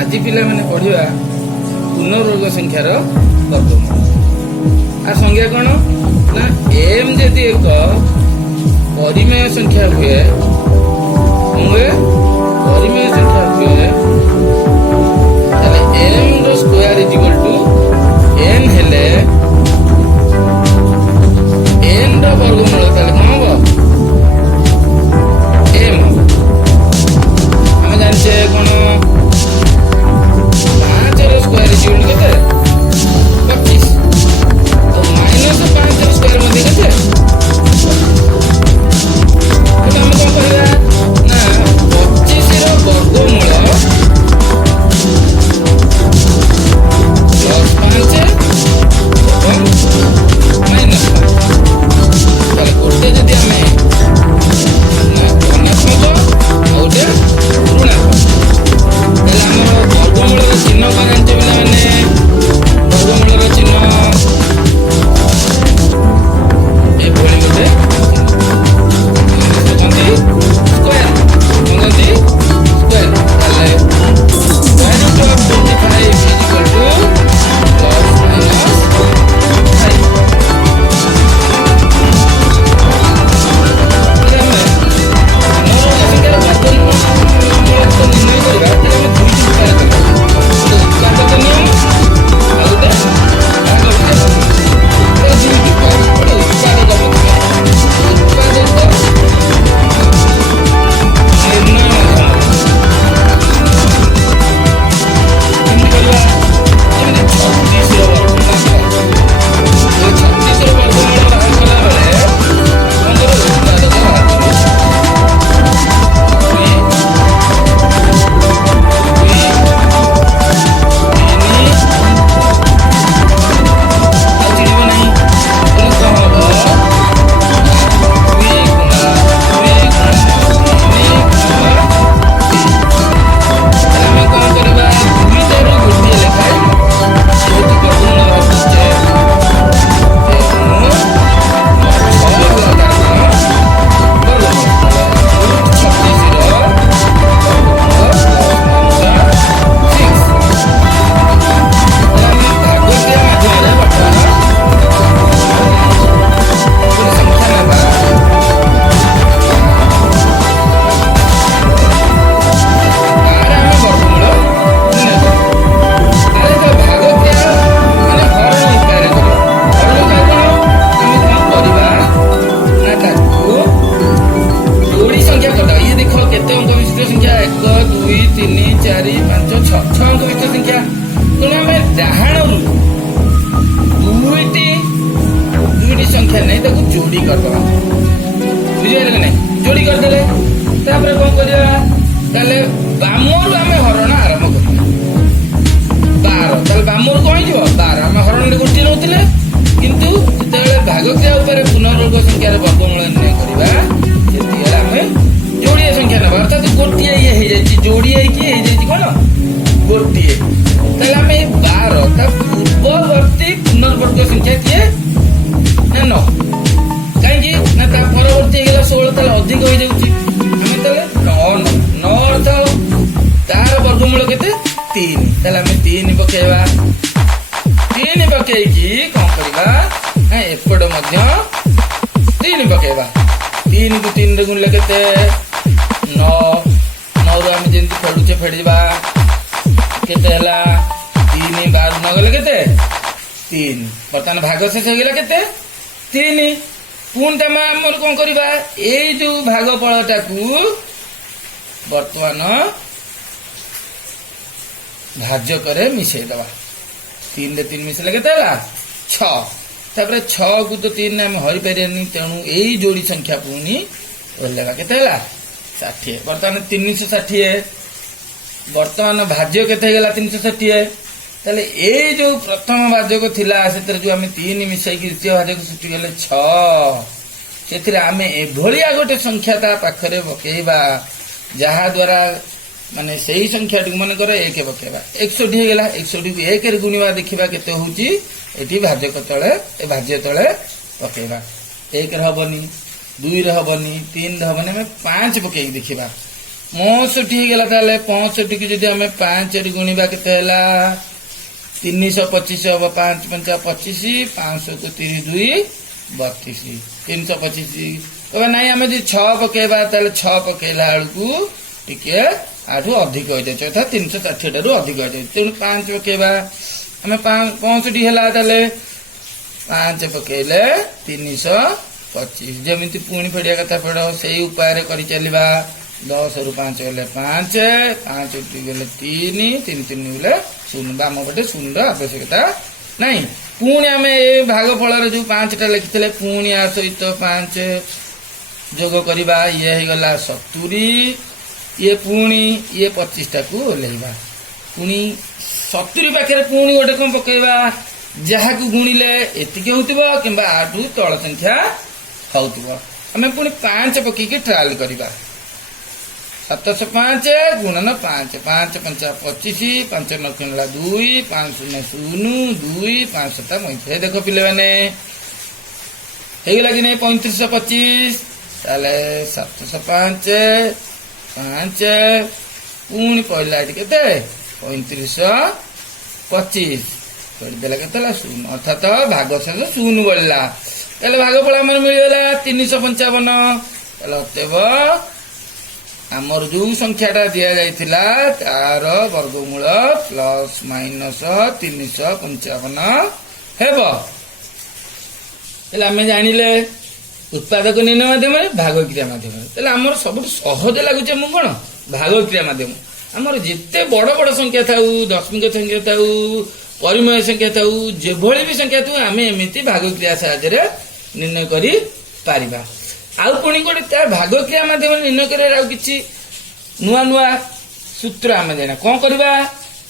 आज पिला माने पढ़िबा पूर्णवर्ग संख्यार वर्गमूल। आ संज्ञा कौन ना एम जदि एक परिमेय संख्या हुए परिमेय संख्या हुए एम रो square is equal to n हेले एन रो वर्गमूल ताले कौन हो एम हम जानते कौन 5 रो स्क्वायर इज इक्वल केते 25 तो माइनस 5 रो स्क्वायर मध्ये केते तो हम कौन करिया ना 25 रो वर्गमूल संख्या नहीं ताको जोड़ी कर दवा बुझिले नहीं जोड़ी कर देले तापर कोन करिया ताले बामोर आमे हरण आरंभ करिया 12 ताले बामोर कोइ जिवो 12 आमे हरण गोटी नउतिले किंतु जेतेले भागक्रिया ऊपर पुनर्वर्ग संख्यार वर्गमूल निर्णय करबा सेतिले आमे जोड़िया संख्या नबा अर्थात गोटिया ये हे जाई जोड़िया की हे जाई कोन गोटिए ताले आमे 12 ता पूर्ववर्ती पुनर्वर्ग संख्या के ना नो कहीं ना ता परवर्ती गेला 16 ताले अधिक होई जाउची हमें ताले 9 अर्थ तार वर्गमूल केते 3 ताले हमें 3 पकेवा 3 पकेई की कोन करबा ना एपड मध्य 3 पकेवा 3 को 3 रे गुण केते 9 9 रो हम जेंति फेडुचे फेडीबा केते हला 3 बाद न गले केते 3 बर्तमान भाग शेष हो गेला केते 3 पुनटा आमर कौन करबा ए जो भागफलटा को वर्तमान भाज्य करे मिसई दवा 3 रे 3 मिसले केते हला 6 तापर 6 को तो 3 ने हम हरि परियानी तेणु एई जोड़ी संख्या पुनी ओलेगा केते हला 60 वर्तमान 360 वर्तमान भाज्य केते गेला 360 ताले ए जो प्रथम भाजक थिला सेतर जो आमे 3 मिसई कि द्वितीय भाजक सुटी गेले 6 सेथिरे आमे एभलिया गोटे संख्या ता पाखरे पकेइबा जहा द्वारा माने सही संख्या टी मन करे 1 पकेइबा 61 हे गेला 61 को 1 रे गुणिबा देखिबा केते होची एठी भाजक तळे ए भाज्य तळे पकेइबा 1 रे हबनी 2 रे हबनी 3 रे हबनी हमें 5 पकेइ देखिबा 65 ହେଇଗଲା। ତାହେଲେ 65 की जदि आम 5 रे गुणिबा केते होला 325 हब 5 5 25 500 को 3 2 32 325 कहबा नाई आम जदि 6 पकेबा ताले 6 पकेला बेलकू टिके आठू अधिक हो जाए अर्थात 360 ठारू अधिक हो जाए तेणु 5 पकेबा आम 65 है ताले 5 पकेले 325 जमी पुणी फेड़िया कथा फेड़ से उपाय कर चलवा 10 रु 5 गले 5 5 गले 3 3 3 गले 0 बाम पटे 0 आवश्यकता नहीं पुणी आम ये भागफल जो 5 टा लिखी पुणी आ सहित 5 जोग करवा ये गला 70 ये पुणी ये 25 टा को ओल्लैवा पुणी 70 पाखे पुणी गोटे कौन पकेबा जहाँ को गुणिले एतिक होतिबो किंबा आठू तल संख्या होतिबो आमे पुणी 5 पकेके ट्रायल करबा 705 गुणन 5 5 5 25 5 9 किनला 2 5 0 0 2 5 7 35 देखो पिले माने हेगला कि नहीं 3525 ताले 705 5 पुणी पड़ला केते 3525 पड़देला केतेला 0 अर्थात भाग शेष 0 बढ़ला ताले भागफल हमर मिलला 355 ताले अतएव आमर जो संख्याटा दिया जाइथिला तार वर्गमूल प्लस माइनस 355 हेबो आम जानिले उत्पादक निर्णय माध्यम भाग क्रिया माध्यम आमर सब सहज लगुचे मु कौन भाग क्रिया माध्यम आमर जिते बड़ बड़ संख्या था दशमिक संख्या था परिमेय संख्या था जो भी संख्या था आम एमती भाग क्रिया साहाय्य निर्णय करि पारिबा आउ पुणी गोटे भाग क्रिया माध्यम निर्णय कर नुआ नुआ सूत्र आम जाना कौन करवा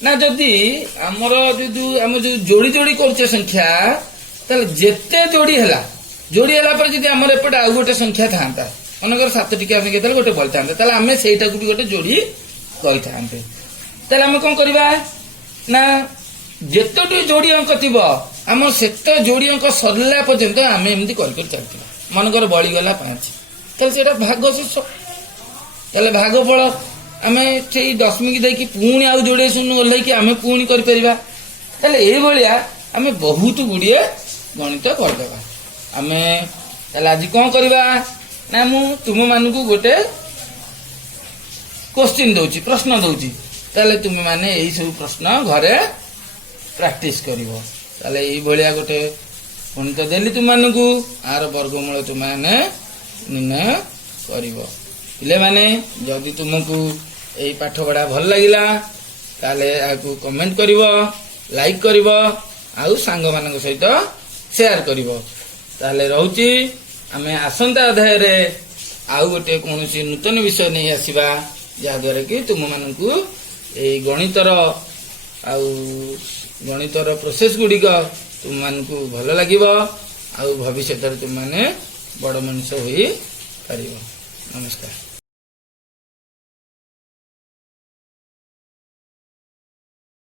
ना जदि आमर जो आम जो जोड़ी जोड़ी कर संख्या जेते जोड़ी है जोड़ी है जब आमर एपटे आउ गोटे संख्या था मनकर 7 टी आम गोटे बल था आम से भी गोटे जोड़ी करते आम कौन करवा ना जेतोटी जोड़ी अंक थी आम से जोड़ी अंक सरला पर्यंत आम एमती कर चलता मनकर बड़ीगला 5 से भाग शेष ताले भागफल आम से दशमिक देकी पुणी आउ जोड़े 0 ओल्लैकी आम पुणी कर आम बहुत गुड़िए गणित करदेवा आम आज कौन करवा ना मु तुम मानू गोटे क्वेश्चन दउची प्रश्न दउची ताले तुम माने यही सब प्रश्न घरे प्रैक्टिस करिवो ताले एई भलिया गोटे गणित देली तुम मानू आर वर्गमूल तुम माने निर्णय करिवो पिले माने जदि तुमको एई पाठ पढ़ा भल लागिला ताले आकु कमेंट करिवो लाइक करिवो आउ सांग मानक सहित शेयर करिवो ताले रहउची आमे आसंता अध्याय रे आउ गोटे कोनोसी नूतन विषय नहीं आसीबा जा द्वारा कि तुम मानकु एई गणितर प्रोसेस गुड़िक तुम मानकु भल लागिवो आउ भविष्य तुम माने बड़ मनुष्य होई पारिबो। नमस्कार।